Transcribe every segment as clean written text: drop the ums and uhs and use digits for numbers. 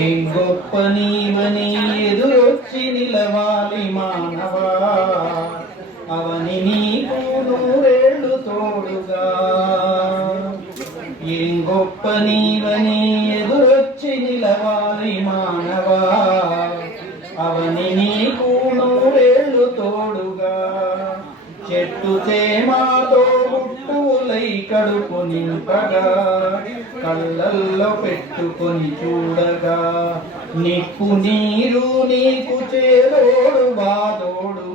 ఏం గొప్ప నీవని ఎదురొచ్చి నిలవాలి మానవా, అవని నీకు నూరేళ్ళు తోడుగా. ఏం గొప్ప నీవని ఎదురొచ్చి నిలవాలి మానవా, అవని నీకు నూరేళ్ళు తోడుగా. చెట్టు చేమాతో బుట్టులై కడుపు నింపగా, కళ్ళల్లో పెట్టుకొని చూడగా, నిప్పు నీరు నీకు చేదోడు బాదోడు,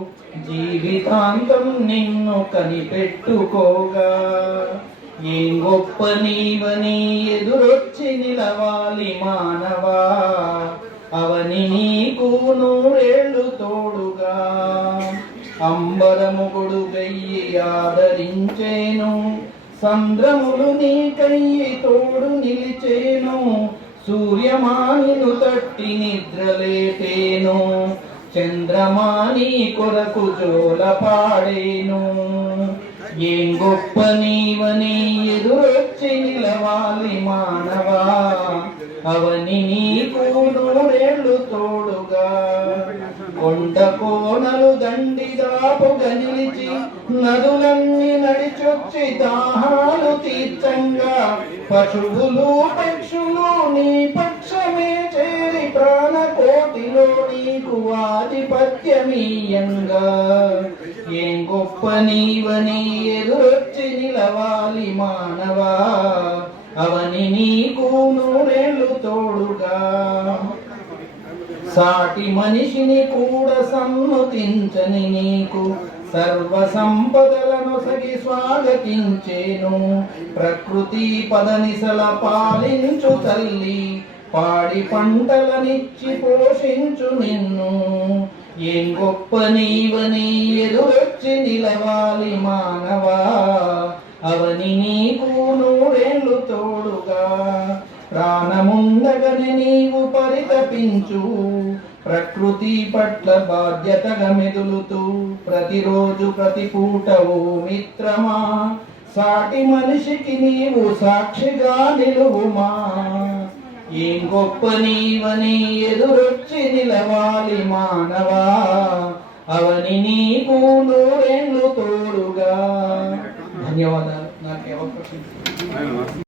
జీవితాంతం నిన్ను కనిపెట్టుకోగా. ఏం గొప్ప నీవని ఎదురొచ్చి నిలవాలి మానవా, అవని నీకు నూరేళ్ళు తోడుగా. అంబరము గొడుగయ్యి ఆదరించేను, సంద్రములు నీకయ్యి తోడు నిలిచేను, సూర్యమానిను తట్టి నిద్రలేపేను, చంద్రమాని కొరకు జోల పాడేను. ఏం గొప్ప నీవని ఎదురొచ్చి నిలవాలి మానవా, అవని నీకు నూరేళ్ళు తోడుగా. కొండ కోనలు దండిదాపుగా నిలిచి, నదులన్నీ నడిచొచ్చి దాహాలు తీర్చంగా, పశువులు పక్షులు నీ పక్షమే చేరి ప్రాణకోటిలో నీకు ఆధిపత్యమీయంగా. ఏం గొప్ప నీవని ఎదురొచ్చి నిలవాలి మానవా, అవని నీకు నూరేళ్ళు తోడుగా. సాటి మనిషిని కూడా సన్నుతించని నీకు సర్వ సంపదలను సగి స్వాగతించేను, ప్రకృతి పదనిసల పాలించు తల్లి, పాడి పంటలనిచ్చి పోషించు నిన్ను. ఏం గొప్ప నీవని ఎదురొచ్చి నిలవాలి మానవా, అవని నీకు నూరేళ్ళు తోడుగా. ప్రాణముండగని నీవు పరితపించు, ప్రకృతి పట్ల బాధ్యతగా మెదులుతూ, ప్రతిరోజు ప్రతి పూటవు మిత్రమా, సాటి మనిషికి నీవు సాక్షిగా నిలువుమా. ఏం గొప్ప నీవని ఎదురొచ్చి నిలవాలి మానవా, అవని నీకు నూరేళ్ళు తోడుగా. ధన్యవాదాలు. నాకు అవకాశం